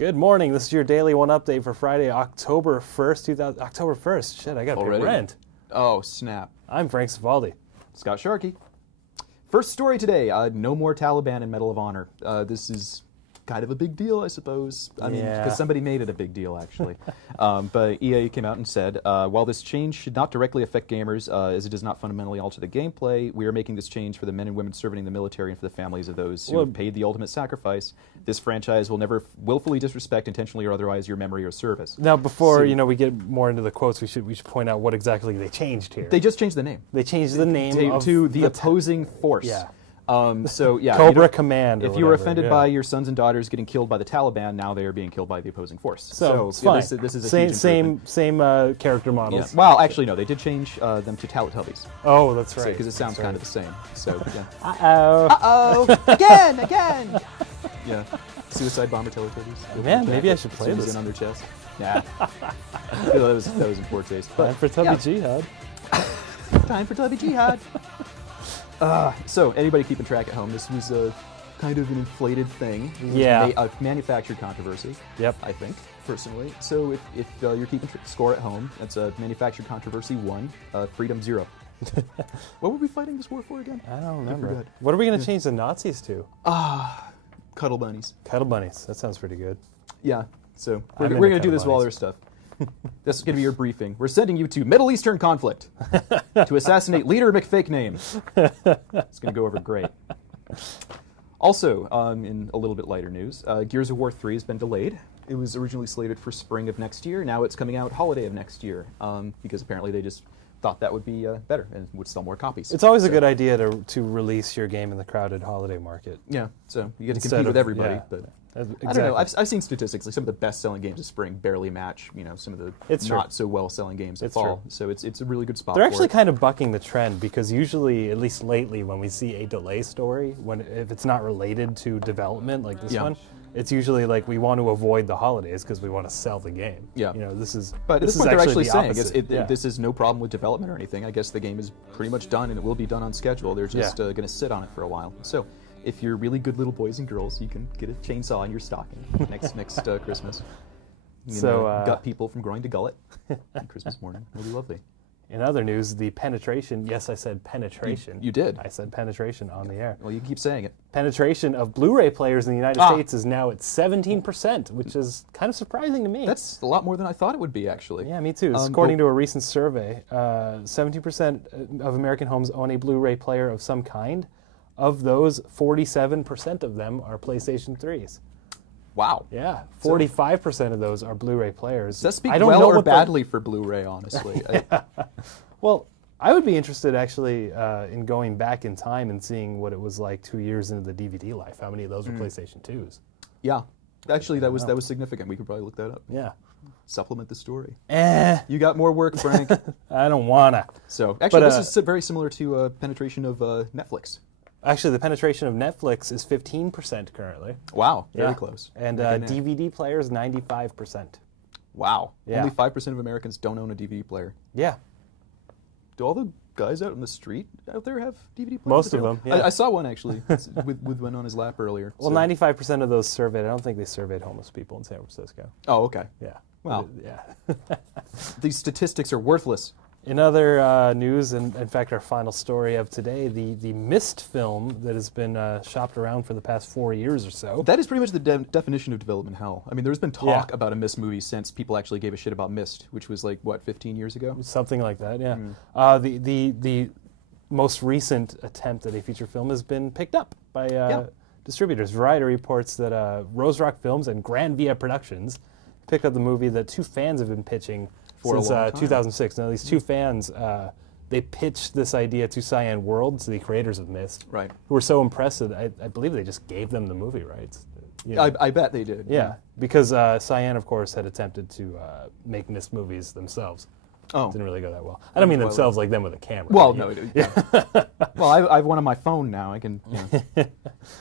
Good morning. This is your daily 1UPdate for Friday, October 1st, October 1st. Shit, I got to pay rent. Oh, snap. I'm Frank Civaldi. Scott Sharkey. First story today, no more Taliban in Medal of Honor. This is kind of a big deal, I suppose. I mean, because somebody made it a big deal, actually. But EA came out and said, while this change should not directly affect gamers, as it does not fundamentally alter the gameplay, we are making this change for the men and women serving in the military and for the families of those who have paid the ultimate sacrifice. This franchise will never willfully disrespect, intentionally or otherwise, your memory or service. Now, before we get more into the quotes, we should point out what exactly they changed here. They just changed the name. They changed the name to the opposing force. Yeah. So yeah, Cobra Command. If you were offended by your sons and daughters getting killed by the Taliban, now they are being killed by the opposing force. So it's fine. This is a same character models. Yeah. Well, actually, no, they did change them to Teletubbies. Oh, that's right. Because it sounds kind of the same. So yeah. Again. Yeah. Suicide bomber Teletubbies. Man, maybe I should play this. On their chest. Yeah. that was in poor taste. Time for Tubby Jihad. Time for Tubby Jihad. So, anybody keeping track at home, this was a kind of an inflated thing. A manufactured controversy. Yep. I think, personally. So, if you're keeping score at home, that's a manufactured controversy 1, freedom 0. What were we fighting this war for again? I don't remember. What are we going to change the Nazis to? Cuddle bunnies. Cuddle bunnies. That sounds pretty good. Yeah. So, we're going to do this with all their stuff. This is going to be your briefing. We're sending you to Middle Eastern conflict to assassinate leader McFake name. It's going to go over great. Also, in a little bit lighter news, Gears of War 3 has been delayed. It was originally slated for spring of next year. Now it's coming out holiday of next year because apparently they just thought that would be better and would sell more copies. It's always a good idea to release your game in the crowded holiday market. Yeah, so you get to compete with everybody. Yeah. But exactly. I don't know. I've seen statistics like some of the best-selling games of spring barely match some of the not so well-selling games of fall. True. So it's a really good spot. They're actually kind of bucking the trend because usually, at least lately, when we see a delay story, if it's not related to development like this one, it's usually like we want to avoid the holidays because we want to sell the game. Yeah. This is. But at this point, is they're actually saying opposite. this is no problem with development or anything. I guess the game is pretty much done and it will be done on schedule. They're just going to sit on it for a while. So. If you're really good little boys and girls, you can get a chainsaw in your stocking next Christmas. You can gut people from growing to gullet on Christmas morning. It'll be lovely. In other news, the penetration, yes, I said penetration. You did. I said penetration on the air. Well, you keep saying it. Penetration of Blu-ray players in the United States is now at 17%, which is kind of surprising to me. That's a lot more than I thought it would be, actually. Yeah, me too. According to a recent survey, 17% of American homes own a Blu-ray player of some kind. Of those, 47% of them are PlayStation 3s. Wow. Yeah, 45% of those are Blu-ray players. Does that speak well or badly for Blu-ray, honestly? Well, I would be interested, actually, in going back in time and seeing what it was like 2 years into the DVD life. How many of those were PlayStation 2s? Yeah. Actually, that was significant. We could probably look that up. Yeah. Supplement the story. You You got more work, Frank. I don't wanna. So, actually, this is very similar to penetration of Netflix. Actually, the penetration of Netflix is 15% currently. Wow, very close. And DVD players, 95%. Wow. Yeah. Only 5% of Americans don't own a DVD player. Yeah. Do all the guys out on the street out there have DVD players? Most of them, yeah. I saw one, actually, with one on his lap earlier. Well, 95% of those surveyed, I don't think they surveyed homeless people in San Francisco. Oh, okay. Yeah. Wow. Yeah. These statistics are worthless. In other news, and in fact our final story of today, the Myst film that has been shopped around for the past 4 years or so. That is pretty much the definition of development hell. I mean, there's been talk about a Myst movie since people actually gave a shit about Myst, which was like, what, 15 years ago? Something like that, yeah. The most recent attempt at a feature film has been picked up by distributors. Variety reports that Rose Rock Films and Grand Via Productions picked up the movie that two fans have been pitching since 2006. Now, these two fans, they pitched this idea to Cyan Worlds, the creators of Myst, who were so impressed that I believe they just gave them the movie rights. I bet they did. Yeah, because Cyan, of course, had attempted to make Myst movies themselves. Oh. Didn't really go that well. I don't mean themselves like them with a camera. Well, no. Yeah. Well, I have one on my phone now. I can.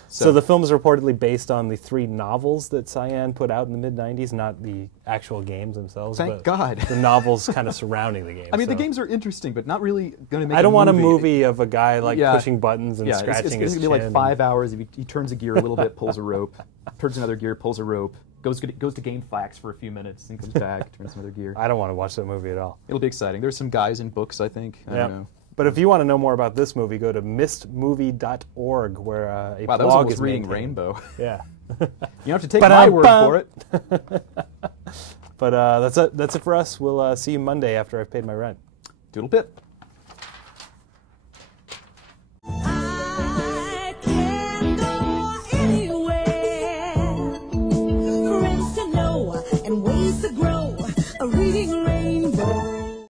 So the film is reportedly based on the 3 novels that Cyan put out in the mid-'90s, not the actual games themselves. Thank God. The novels kind of surrounding the game. I mean, the games are interesting, but not really going to make. I don't want a movie of a guy like pushing buttons and scratching his chin. It's going to be like 5 hours. He turns a gear a little bit, pulls a rope, turns another gear, pulls a rope. goes to gain flax for a few minutes and comes back, turns some other gear. I don't want to watch that movie at all. It'll be exciting. There's some guys in books, I think. I don't know. But if you want to know more about this movie, go to mystmovie.org, where a wow, that was blog almost is reading maintained. Rainbow. Yeah. You don't have to take my word for it. But that's it for us. We'll see you Monday after I've paid my rent. Doodle pip.